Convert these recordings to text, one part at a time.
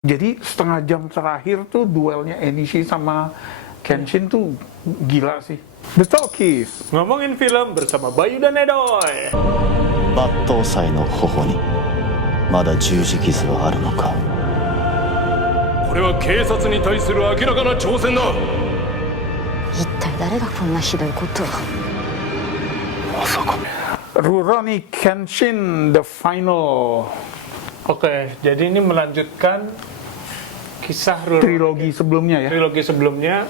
Jadi setengah jam terakhir tuh duelnya Enishi sama Kenshin tuh gila sih. The Talkies. Ngomongin film bersama Bayu dan Edoy. 抜刀斎の頬にまだ十字傷はあるのか。これは警察に対する明らかな挑戦だ。一体誰がこんなひどいことを。まさか。 Rurouni Kenshin The Final. Oke, jadi ini melanjutkan kisah Trilogi sebelumnya ya. trilogi sebelumnya,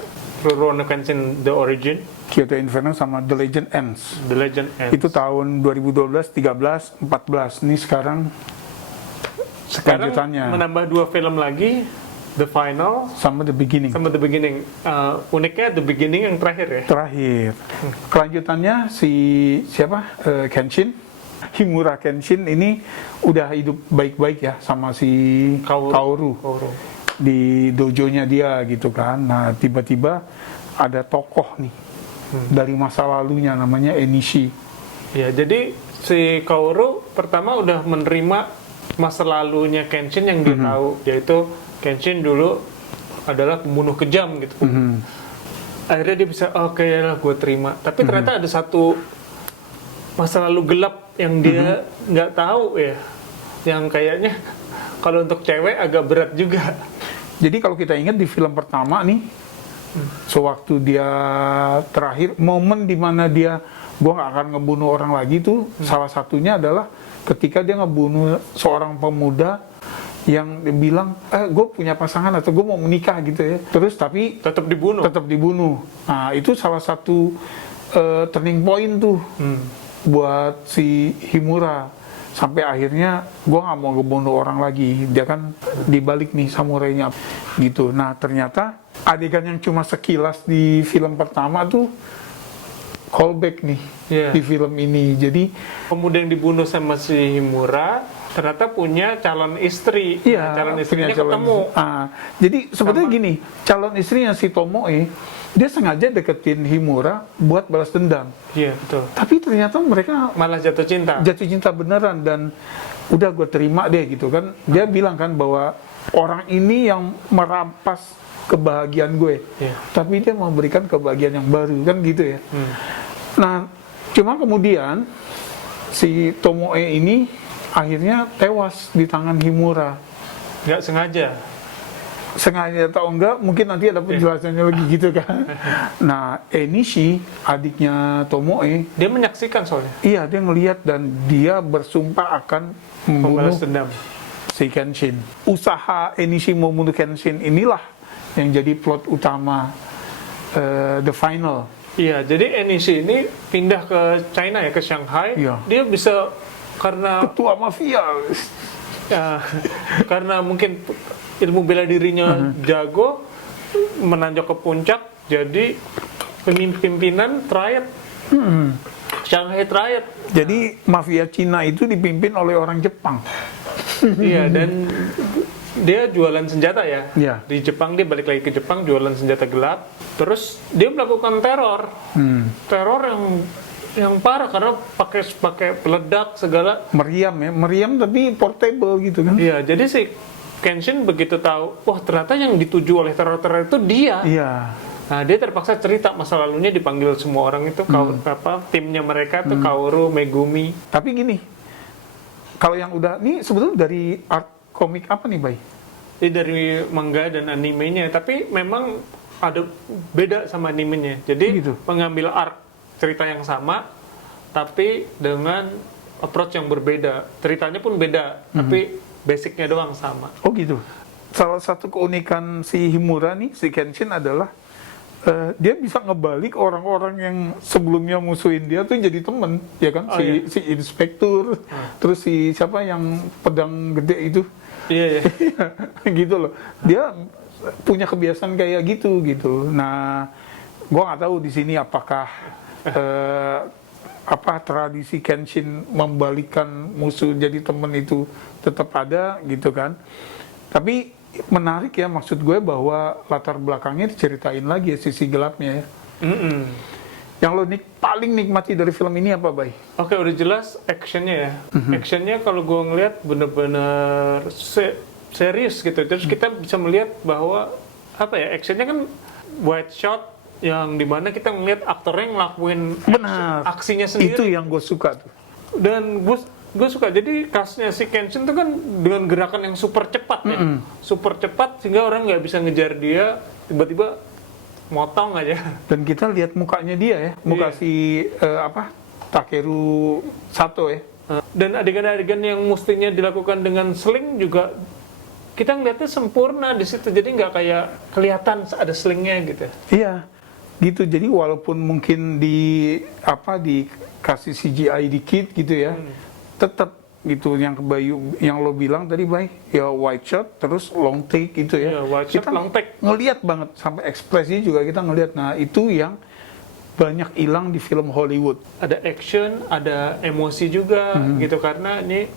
Rurouni Kenshin The Origin, Kyoto Inferno sama The Legend Ends. The Legend Ends. Itu tahun 2012, 13, 14. Ini sekarang lanjutannya. Menambah 2 film lagi, The Final Sama The Beginning. sama The Beginning. Uniknya The Beginning yang terakhir ya. Terakhir. Kelanjutannya si siapa? Kenshin. Himura Kenshin ini udah hidup baik-baik ya sama si Kaoru. Di dojonya dia gitu kan. Nah, tiba-tiba ada tokoh nih dari masa lalunya namanya Enishi. Ya, jadi si Kaoru pertama udah menerima masa lalunya Kenshin yang dia tahu, yaitu Kenshin dulu adalah pembunuh kejam gitu. Akhirnya dia bisa, oke lah gue terima. Tapi ternyata ada satu masa lalu gelap yang dia nggak tahu ya, yang kayaknya kalau untuk cewek agak berat juga. Jadi kalau kita ingat di film pertama nih, sewaktu dia terakhir, momen dimana dia, gue nggak akan ngebunuh orang lagi tuh, salah satunya adalah ketika dia ngebunuh seorang pemuda yang bilang, gue punya pasangan atau gue mau menikah gitu ya. Terus tapi Tetap dibunuh. Nah itu salah satu turning point tuh buat si Himura. Sampai akhirnya gue nggak mau ngebunuh orang lagi. Dia kan dibalik nih samurainya gitu. Nah ternyata adegan yang cuma sekilas di film pertama tuh callback nih di film ini. Jadi Pemuda yang dibunuh sama si Himura ternyata punya calon istri. iya, Calon punya istrinya calon- ketemu. Jadi sebetulnya gini, calon istrinya si Tomoe, dia sengaja deketin Himura buat balas dendam. Iya, betul. Tapi ternyata mereka Malah jatuh cinta. jatuh cinta beneran dan udah gue terima deh gitu kan. Dia bilang kan bahwa orang ini yang merampas kebahagiaan gue, Iya. tapi dia memberikan kebahagiaan yang baru kan gitu ya. Nah, cuma kemudian si Tomoe ini akhirnya tewas di tangan Himura. Nggak sengaja. Sengaja atau enggak, mungkin nanti ada penjelasannya lagi gitu kan. Nah, Enishi, adiknya Tomoe, Dia menyaksikan soalnya. iya dia ngelihat dan dia bersumpah akan membunuh Membalas dendam. si Kenshin. Usaha Enishi membunuh Kenshin inilah yang jadi plot utama The Final. Iya, jadi Enishi ini pindah ke China ya, ke Shanghai. Iya. Dia bisa karena Ketua mafia. ya, karena mungkin ilmu bela dirinya jago, menanjak ke puncak, jadi pimpinan triad. Shanghai Triad. Jadi mafia Cina itu dipimpin oleh orang Jepang. Iya, dan dia jualan senjata ya. Iya. Di Jepang dia balik lagi ke Jepang jualan senjata gelap. Terus dia melakukan teror. Teror yang parah karena pakai peledak segala. Meriam ya, meriam tapi portable gitu kan. Iya, jadi si Kenshin begitu tahu, wah ternyata yang dituju oleh teror-teror itu dia. Iya. Nah, dia terpaksa cerita masa lalunya, dipanggil semua orang itu, timnya mereka tuh Kaoru, Megumi. Tapi gini, kalau yang udah, nih sebetulnya dari art komik apa nih, Bay? Ini dari manga dan animenya, tapi memang ada beda sama animenya. Jadi Gitu. mengambil arc cerita yang sama, tapi dengan approach yang berbeda. Ceritanya pun beda, tapi basicnya doang sama. Oh gitu. Salah satu keunikan si Himura nih, si Kenshin adalah dia bisa ngebalik orang-orang yang sebelumnya musuhin dia tuh jadi temen, ya kan? Si inspektur, terus si siapa yang pedang gede itu, Iya, iya. gitu loh. Dia punya kebiasaan kayak gitu. Nah, gua nggak tahu di sini apakah tradisi Kenshin membalikkan musuh jadi temen itu tetap ada gitu kan? Tapi menarik ya, maksud gue bahwa latar belakangnya diceritain lagi ya, sisi gelapnya ya. Yang lo paling nikmati dari film ini apa, Bay? Oke, udah jelas actionnya ya. Actionnya kalau gue ngeliat bener-bener serius gitu. Terus kita bisa melihat bahwa apa ya, actionnya kan wide shot yang dimana kita melihat aktornya ngelakuin Benar. aksinya sendiri. Itu yang gue suka tuh. Dan gue suka, jadi khasnya si Kenshin tuh kan dengan gerakan yang super cepat ya, super cepat sehingga orang nggak bisa ngejar dia, tiba-tiba motong aja. Dan kita lihat mukanya dia ya, muka Iya. si Takeru Sato ya. Dan adegan-adegan yang mestinya dilakukan dengan sling juga kita ngeliatnya sempurna di situ, jadi nggak kayak kelihatan ada slingnya gitu. Iya, gitu. Jadi walaupun mungkin dikasih CGI dikit gitu ya, tetap gitu yang yang lo bilang tadi, Bay, ya wide shot terus long take gitu ya. Iya, wide shot, Kita long take. ngelihat banget sampai ekspresinya juga kita ngelihat. Nah, itu yang banyak hilang di film Hollywood. Ada action, ada emosi juga gitu, karena ini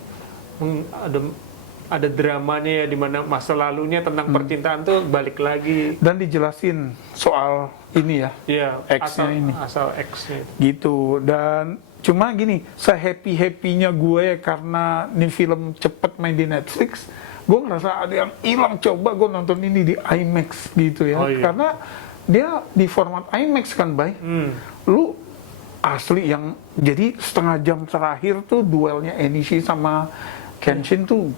ada dramanya ya, di mana masa lalunya tentang percintaan tuh balik lagi. Dan dijelasin soal ini ya, Iya, X-nya ini. asal X-nya. Gitu. Dan cuma gini, se-happy-happynya gue karena ini film cepet main di Netflix, gue ngerasa ada yang hilang. Coba gue nonton ini di IMAX gitu ya. Oh, iya. Karena dia di format IMAX kan, Bay. Lu asli yang, jadi setengah jam terakhir tuh duelnya Enishi sama Kenshin tuh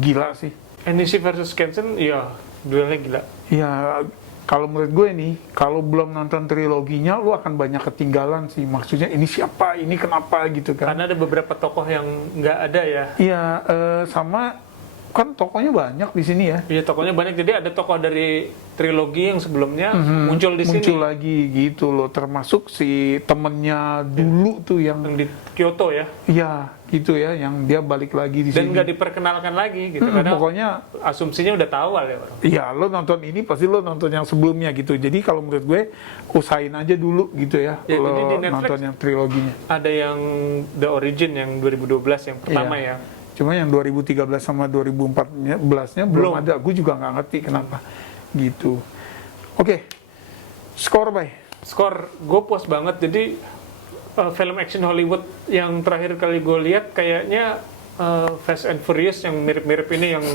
gila sih. Enishi versus Kenshin, iya, duelnya gila. Ya, kalau menurut gue nih, kalau belum nonton triloginya, lu akan banyak ketinggalan sih. Maksudnya ini siapa, ini kenapa gitu kan. Karena ada beberapa tokoh yang nggak ada ya. Iya, sama kan tokonya banyak di sini ya. Iya, tokohnya banyak. Jadi ada tokoh dari trilogi yang sebelumnya muncul di Muncul sini. lagi gitu loh, termasuk si temennya dulu tuh yang, Yang di Kyoto ya. iya gitu ya, yang dia balik lagi di Dan sini. nggak diperkenalkan lagi gitu. Karena Pokoknya, asumsinya udah tahu ya orang. iya lo nonton ini pasti lo nonton yang sebelumnya gitu. Jadi kalau menurut gue, usahain aja dulu gitu ya, Ya, lo jadi di Netflix nonton yang triloginya. Ada yang The Origin yang 2012 yang pertama Iya. ya. Cuma yang 2013 sama 2014-nya belum ada. Gue juga nggak ngerti kenapa. Gitu. Oke. Skor, Bay. Skor gue puas banget. Jadi film action Hollywood yang terakhir kali gue lihat kayaknya Fast and Furious yang mirip-mirip ini, yang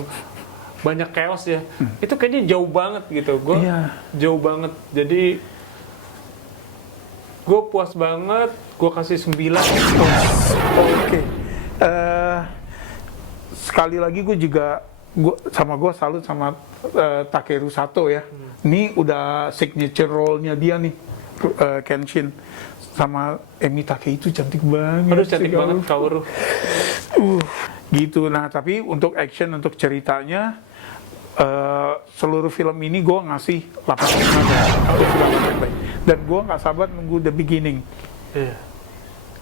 banyak chaos ya. Itu kayaknya jauh banget gitu. Gue Iya. jauh banget. Jadi gue puas banget. Gue kasih 9. Oke. Sekali lagi gue juga, gue salut sama Takeru Sato ya. Ini udah signature role-nya dia nih, Kenshin. Sama Emi Take itu cantik banget. Aduh, cantik sih, banget Kaoru. Gitu. Nah, tapi untuk action, untuk ceritanya, seluruh film ini gue ngasih 8,5. Dan gue nggak sabar nunggu The Beginning. Iya.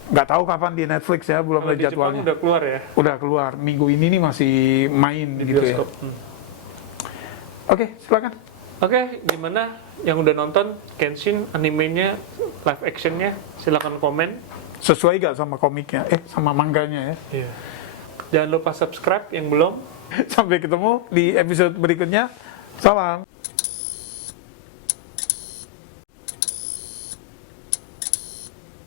Nggak tahu kapan di Netflix ya, belum Kalau ada di Jepang jadwalnya. udah keluar ya Udah keluar. Minggu ini nih masih main di gitu ya. bioskop. Oke, silakan. Oke, gimana yang udah nonton Kenshin animenya, live actionnya? Silakan komen. Sesuai gak sama komiknya? Sama manganya ya. Iya. Jangan lupa subscribe yang belum. Sampai ketemu di episode berikutnya. Salam.